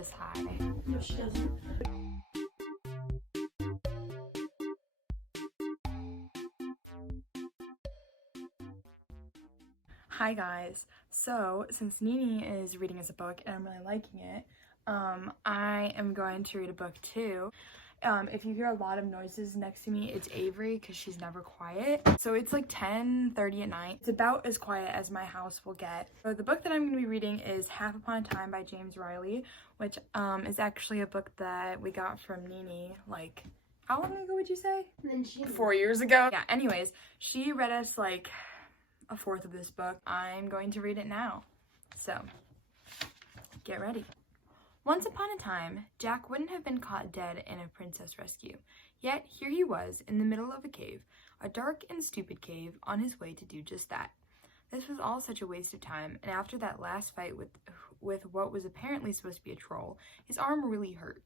says hi. No, she doesn't. Hi guys. So since Nini is reading us a book and I'm really liking it, I am going to read a book too. If you hear a lot of noises next to me, it's Avery because she's never quiet. So it's like 10:30 at night. It's about as quiet as my house will get. So the book that I'm going to be reading is Half Upon a Time by James Riley, which is actually a book that we got from Nini like, how long ago would you say? 4 years ago. Yeah, anyways, she read us like a fourth of this book. I'm going to read it now. So, get ready. Once upon a time, Jack wouldn't have been caught dead in a princess rescue. Yet, here he was, in the middle of a cave, a dark and stupid cave, on his way to do just that. This was all such a waste of time, and after that last fight with what was apparently supposed to be a troll, his arm really hurt.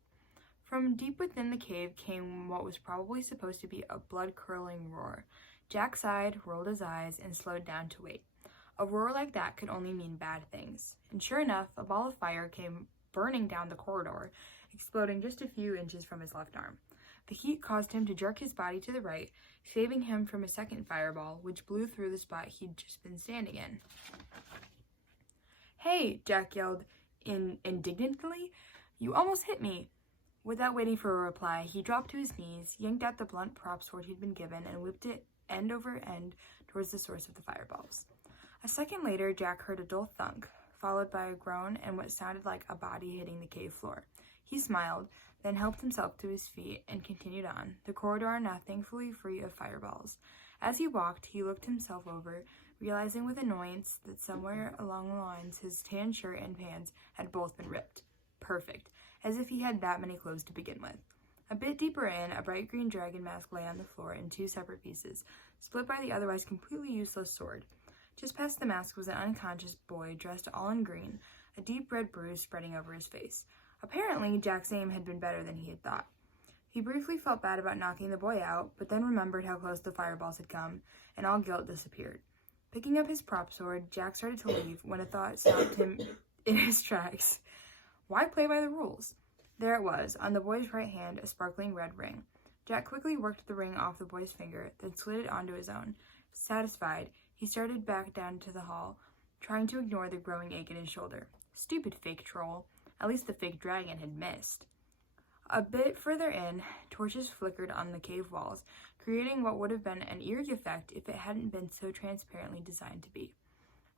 From deep within the cave came what was probably supposed to be a blood-curdling roar. Jack sighed, rolled his eyes, and slowed down to wait. A roar like that could only mean bad things. And sure enough, a ball of fire came burning down the corridor, exploding just a few inches from his left arm. The heat caused him to jerk his body to the right, saving him from a second fireball, which blew through the spot he'd just been standing in. "Hey," Jack yelled indignantly, "you almost hit me." Without waiting for a reply, he dropped to his knees, yanked out the blunt prop sword he'd been given, and whipped it end over end towards the source of the fireballs. A second later, Jack heard a dull thunk, followed by a groan and what sounded like a body hitting the cave floor. He smiled, then helped himself to his feet and continued on, the corridor now thankfully free of fireballs. As he walked, he looked himself over, realizing with annoyance that somewhere along the lines his tan shirt and pants had both been ripped. Perfect, as if he had that many clothes to begin with. A bit deeper in, a bright green dragon mask lay on the floor in two separate pieces, split by the otherwise completely useless sword. Just past the mask was an unconscious boy dressed all in green, a deep red bruise spreading over his face. Apparently, Jack's aim had been better than he had thought. He briefly felt bad about knocking the boy out, but then remembered how close the fireballs had come, and all guilt disappeared. Picking up his prop sword, Jack started to leave when a thought stopped him in his tracks. Why play by the rules? There it was, on the boy's right hand, a sparkling red ring. Jack quickly worked the ring off the boy's finger, then slid it onto his own. Satisfied, he started back down to the hall, trying to ignore the growing ache in his shoulder. Stupid fake troll. At least the fake dragon had missed. A bit further in, torches flickered on the cave walls, creating what would have been an eerie effect if it hadn't been so transparently designed to be.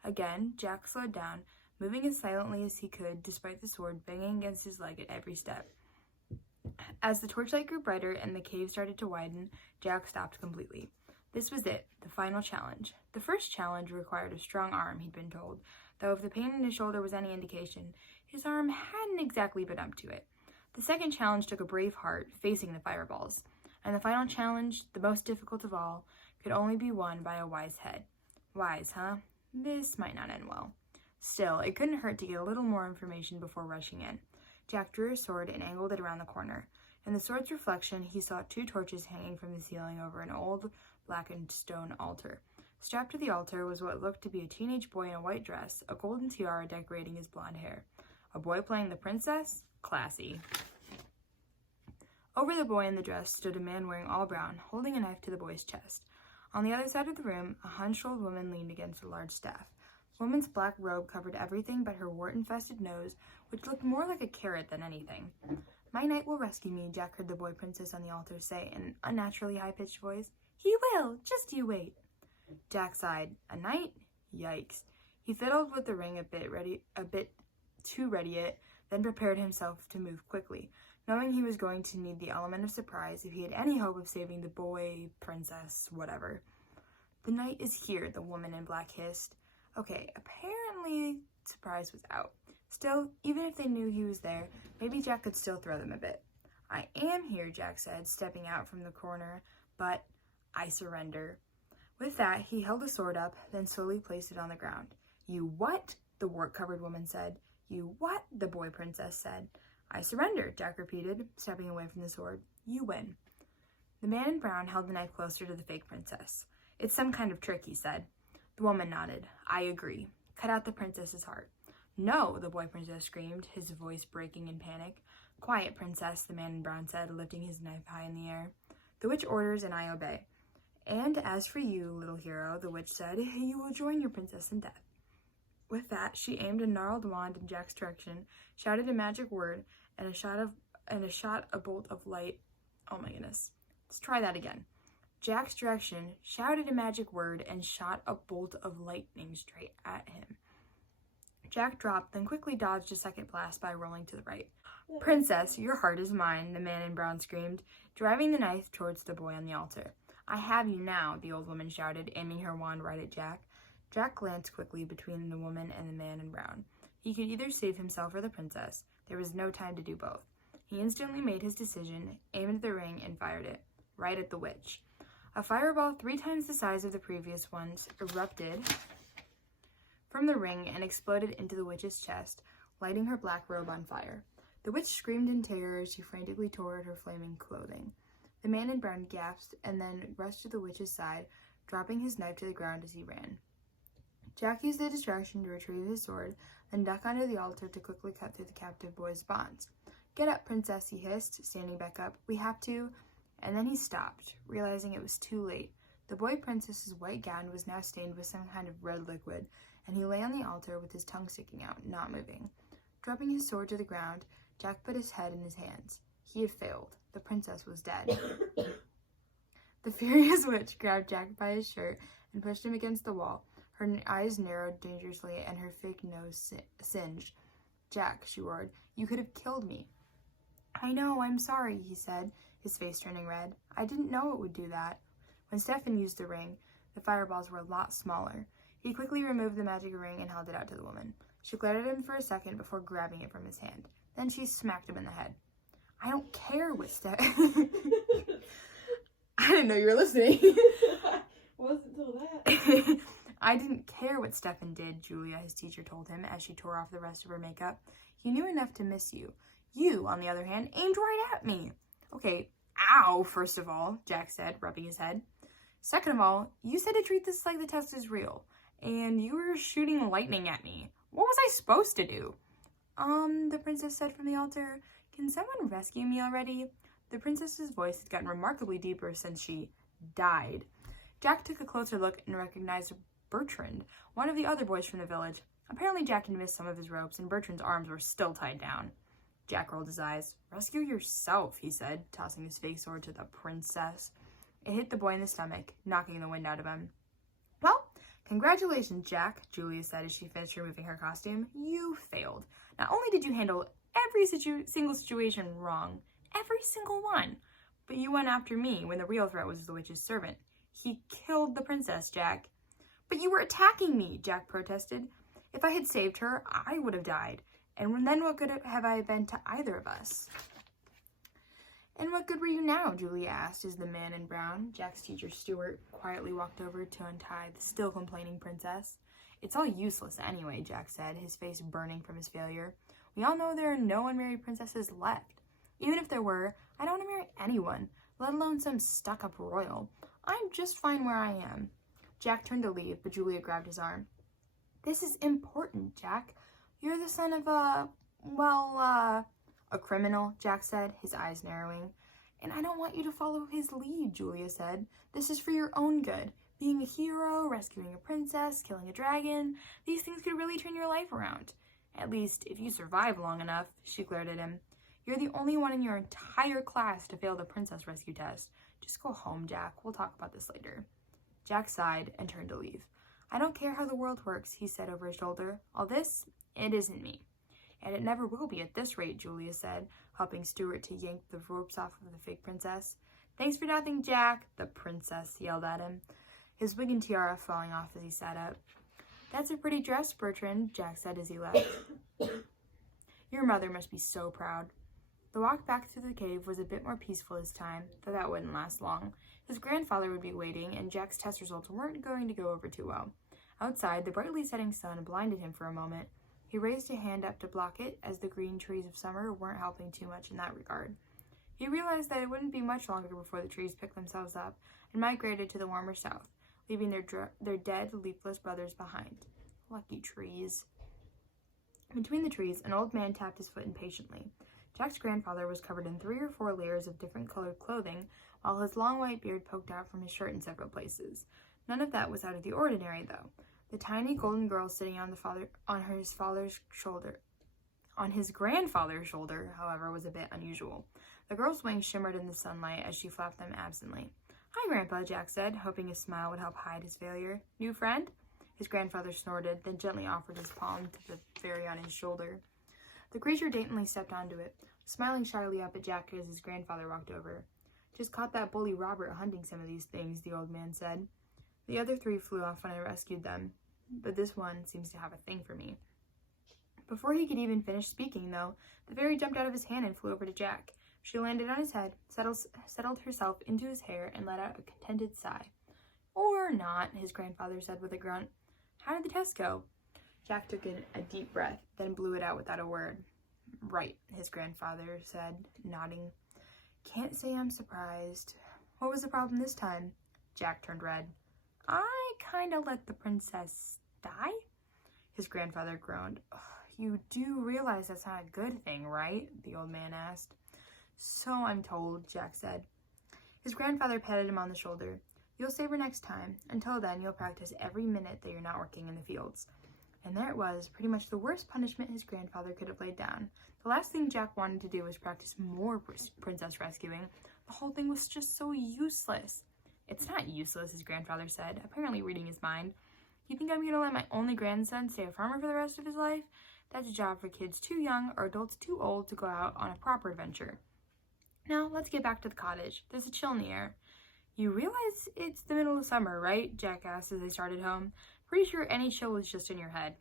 Again, Jack slowed down, moving as silently as he could despite the sword banging against his leg at every step. As the torchlight grew brighter and the cave started to widen, Jack stopped completely. This was it, the final challenge. The first challenge required a strong arm, he'd been told, though if the pain in his shoulder was any indication, his arm hadn't exactly been up to it. The second challenge took a brave heart, facing the fireballs. And the final challenge, the most difficult of all, could only be won by a wise head. Wise, huh? This might not end well. Still, it couldn't hurt to get a little more information before rushing in. Jack drew his sword and angled it around the corner. In the sword's reflection, he saw two torches hanging from the ceiling over an old, blackened stone altar. Strapped to the altar was what looked to be a teenage boy in a white dress, a golden tiara decorating his blonde hair. A boy playing the princess? Classy. Over the boy in the dress stood a man wearing all brown, holding a knife to the boy's chest. On the other side of the room, a hunched old woman leaned against a large staff. The woman's black robe covered everything but her wart-infested nose, which looked more like a carrot than anything. "My knight will rescue me," Jack heard the boy princess on the altar say in an unnaturally high-pitched voice. "He will! Just you wait." Jack sighed. A knight? Yikes. He fiddled with the ring a bit to ready it, then prepared himself to move quickly, knowing he was going to need the element of surprise if he had any hope of saving the boy, princess, whatever. "The knight is here," the woman in black hissed. Okay, apparently surprise was out. Still, even if they knew he was there, maybe Jack could still throw them a bit. "I am here," Jack said, stepping out from the corner, "but I surrender." With that, he held the sword up, then slowly placed it on the ground. "You what?" the wart-covered woman said. "You what?" the boy princess said. "I surrender," Jack repeated, stepping away from the sword. "You win." The man in brown held the knife closer to the fake princess. "It's some kind of trick," he said. The woman nodded. "I agree. Cut out the princess's heart." "No," the boy princess screamed, his voice breaking in panic. "Quiet, princess," the man in brown said, lifting his knife high in the air. "The witch orders and I obey." "And as for you, little hero," the witch said, "you will join your princess in death." With that, she aimed a gnarled wand in Jack's direction, shouted a magic word, and shot a bolt of light. Oh my goodness. Let's try that again. Jack's direction, shouted a magic word, and shot a bolt of lightning straight at him. Jack dropped, then quickly dodged a second blast by rolling to the right. "Princess, your heart is mine," the man in brown screamed, driving the knife towards the boy on the altar. "I have you now," the old woman shouted, aiming her wand right at Jack. Jack glanced quickly between the woman and the man in brown. He could either save himself or the princess. There was no time to do both. He instantly made his decision, aimed at the ring, and fired it, right at the witch. A fireball 3 times the size of the previous ones erupted from the ring and exploded into the witch's chest, lighting her black robe on fire. The witch screamed in terror as she frantically tore at her flaming clothing. The man in brown gasped and then rushed to the witch's side, dropping his knife to the ground as he ran. Jack used the distraction to retrieve his sword, then duck onto the altar to quickly cut through the captive boy's bonds. "Get up, princess," he hissed, standing back up. "We have to—" And then he stopped, realizing it was too late. The boy princess's white gown was now stained with some kind of red liquid, and he lay on the altar with his tongue sticking out, not moving. Dropping his sword to the ground, Jack put his head in his hands. He had failed. The princess was dead. The furious witch grabbed Jack by his shirt and pushed him against the wall. Her eyes narrowed dangerously and her fake nose singed. "Jack," she roared, "you could have killed me." "I know, I'm sorry," he said, his face turning red. "I didn't know it would do that." When Stefan used the ring, the fireballs were a lot smaller. He quickly removed the magic ring and held it out to the woman. She glared at him for a second before grabbing it from his hand. Then she smacked him in the head. "I don't care what Stefan..." I didn't know you were listening. Wasn't till that. "I didn't care what Stefan did," Julia, his teacher, told him as she tore off the rest of her makeup. "He knew enough to miss you. You, on the other hand, aimed right at me." "Okay, ow, first of all," Jack said, rubbing his head. "Second of all, you said to treat this like the test is real, and you were shooting lightning at me. What was I supposed to do?" The princess said from the altar. "Can someone rescue me already?" The princess's voice had gotten remarkably deeper since she died. Jack took a closer look and recognized Bertrand, one of the other boys from the village. Apparently Jack had missed some of his ropes, and Bertrand's arms were still tied down. Jack rolled his eyes. "Rescue yourself," he said, tossing his fake sword to the princess. It hit the boy in the stomach, knocking the wind out of him. "Well, congratulations, Jack," Julia said as she finished removing her costume. "You failed. Not only did you handle every single situation wrong, every single one, but you went after me when the real threat was the witch's servant. He killed the princess, Jack." "But you were attacking me," Jack protested. "If I had saved her, I would have died. And then what good have I been to either of us?" "And what good were you now?" Julia asked as the man in brown, Jack's teacher Stuart, quietly walked over to untie the still complaining princess. "It's all useless anyway," Jack said, his face burning from his failure. "We all know there are no unmarried princesses left. Even if there were, I don't want to marry anyone, let alone some stuck-up royal. I'm just fine where I am." Jack turned to leave, but Julia grabbed his arm. "This is important, Jack. You're the son of a criminal," Jack said, his eyes narrowing. "And I don't want you to follow his lead," Julia said. "This is for your own good. Being a hero, rescuing a princess, killing a dragon, these things could really turn your life around. At least, if you survive long enough," she glared at him. "You're the only one in your entire class to fail the princess rescue test. Just go home, Jack. We'll talk about this later." Jack sighed and turned to leave. "I don't care how the world works," he said over his shoulder. "All this, it isn't me." "And it never will be at this rate," Julia said, helping Stuart to yank the ropes off of the fake princess. "Thanks for nothing, Jack," the princess yelled at him, his wig and tiara falling off as he sat up. "That's a pretty dress, Bertrand," Jack said as he left. "Your mother must be so proud." The walk back through the cave was a bit more peaceful this time, though that wouldn't last long. His grandfather would be waiting, and Jack's test results weren't going to go over too well. Outside, the brightly setting sun blinded him for a moment. He raised a hand up to block it, as the green trees of summer weren't helping too much in that regard. He realized that it wouldn't be much longer before the trees picked themselves up and migrated to the warmer south, leaving their dead, leafless brothers behind. Lucky trees. Between the trees, an old man tapped his foot impatiently. Jack's grandfather was covered in 3 or 4 layers of different colored clothing, while his long white beard poked out from his shirt in several places. None of that was out of the ordinary, though. The tiny golden girl sitting on his grandfather's shoulder, however, was a bit unusual. The girl's wings shimmered in the sunlight as she flapped them absently. "Hi, Grandpa," Jack said, hoping his smile would help hide his failure. "New friend?" His grandfather snorted, then gently offered his palm to the fairy on his shoulder. The creature daintily stepped onto it, smiling shyly up at Jack as his grandfather walked over. "Just caught that bully Robert hunting some of these things," the old man said. "The other 3 flew off when I rescued them, but this one seems to have a thing for me." Before he could even finish speaking, though, the fairy jumped out of his hand and flew over to Jack. She landed on his head, settled herself into his hair, and let out a contented sigh. "Or not," his grandfather said with a grunt. "How did the test go?" Jack took in a deep breath, then blew it out without a word. "Right," his grandfather said, nodding. "Can't say I'm surprised. What was the problem this time?" Jack turned red. "I kinda let the princess die?" His grandfather groaned. "You do realize that's not a good thing, right?" the old man asked. "So I'm told," Jack said. His grandfather patted him on the shoulder. "You'll save her next time. Until then, you'll practice every minute that you're not working in the fields." And there it was, pretty much the worst punishment his grandfather could have laid down. The last thing Jack wanted to do was practice more princess rescuing. The whole thing was just so useless. "It's not useless," his grandfather said, apparently reading his mind. "You think I'm going to let my only grandson stay a farmer for the rest of his life? That's a job for kids too young or adults too old to go out on a proper adventure. Now, let's get back to the cottage. There's a chill in the air." "You realize it's the middle of summer, right?" Jack asked as they started home. "Pretty sure any chill was just in your head."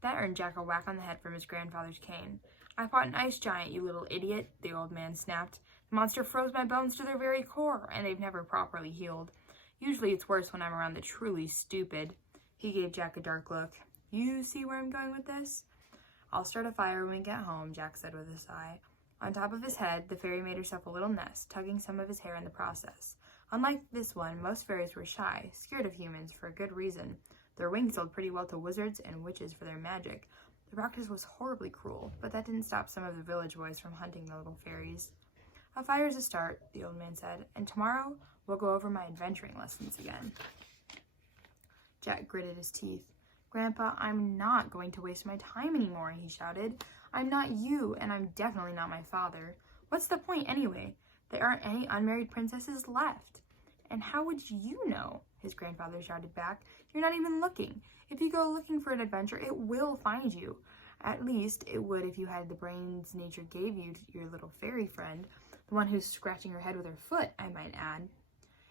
That earned Jack a whack on the head from his grandfather's cane. "I fought an ice giant, you little idiot," the old man snapped. "The monster froze my bones to their very core, and they've never properly healed. Usually it's worse when I'm around the truly stupid." He gave Jack a dark look. "You see where I'm going with this?" "I'll start a fire when we get home," Jack said with a sigh. On top of his head, the fairy made herself a little nest, tugging some of his hair in the process. Unlike this one, most fairies were shy, scared of humans for a good reason. Their wings sold pretty well to wizards and witches for their magic. The practice was horribly cruel, but that didn't stop some of the village boys from hunting the little fairies. "A fire's a start," the old man said, "and tomorrow we'll go over my adventuring lessons again." Jack gritted his teeth. "Grandpa, I'm not going to waste my time anymore," he shouted. "I'm not you, and I'm definitely not my father. What's the point anyway? There aren't any unmarried princesses left." "And how would you know?" his grandfather shouted back. "You're not even looking. If you go looking for an adventure, it will find you. At least, it would if you had the brains nature gave you to your little fairy friend, the one who's scratching her head with her foot, I might add."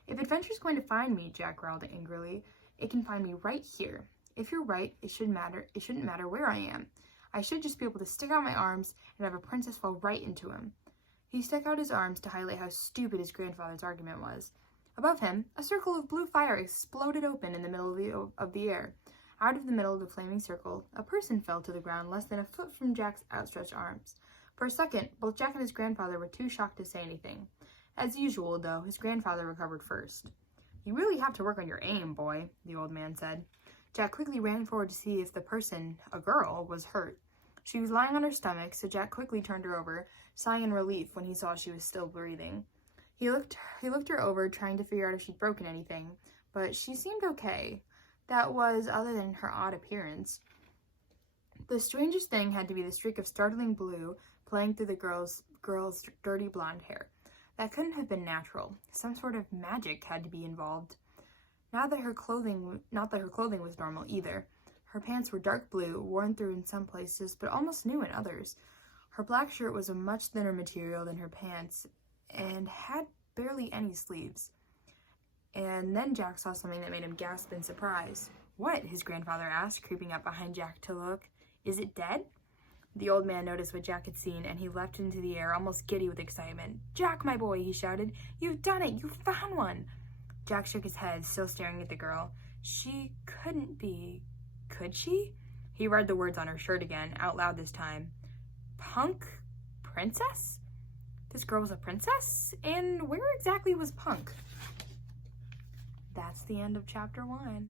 "If adventure's going to find me," Jack growled angrily, "it can find me right here. If you're right, it shouldn't matter where I am. I should just be able to stick out my arms and have a princess fall right into him." He stuck out his arms to highlight how stupid his grandfather's argument was. Above him, a circle of blue fire exploded open in the middle of the air. Out of the middle of the flaming circle, a person fell to the ground less than a foot from Jack's outstretched arms. For a second, both Jack and his grandfather were too shocked to say anything. As usual, though, his grandfather recovered first. "You really have to work on your aim, boy," the old man said. Jack quickly ran forward to see if the person, a girl, was hurt. She was lying on her stomach, so Jack quickly turned her over, sighing in relief when he saw she was still breathing. He looked her over, trying to figure out if she'd broken anything, but she seemed okay. That was, other than her odd appearance. The strangest thing had to be the streak of startling blue playing through the girl's dirty blonde hair. That couldn't have been natural. Some sort of magic had to be involved. Not that her clothing was normal either. Her pants were dark blue, worn through in some places, but almost new in others. Her black shirt was a much thinner material than her pants, and had barely any sleeves. And then Jack saw something that made him gasp in surprise. "What?" his grandfather asked, creeping up behind Jack to look. "Is it dead?" The old man noticed what Jack had seen, and he leapt into the air, almost giddy with excitement. "Jack, my boy," he shouted, "you've done it! You found one!" Jack shook his head, still staring at the girl. "She couldn't be, could she?" He read the words on her shirt again, out loud this time. "Punk? Princess?" This girl was a princess? And where exactly was Punk? That's the end of chapter 1.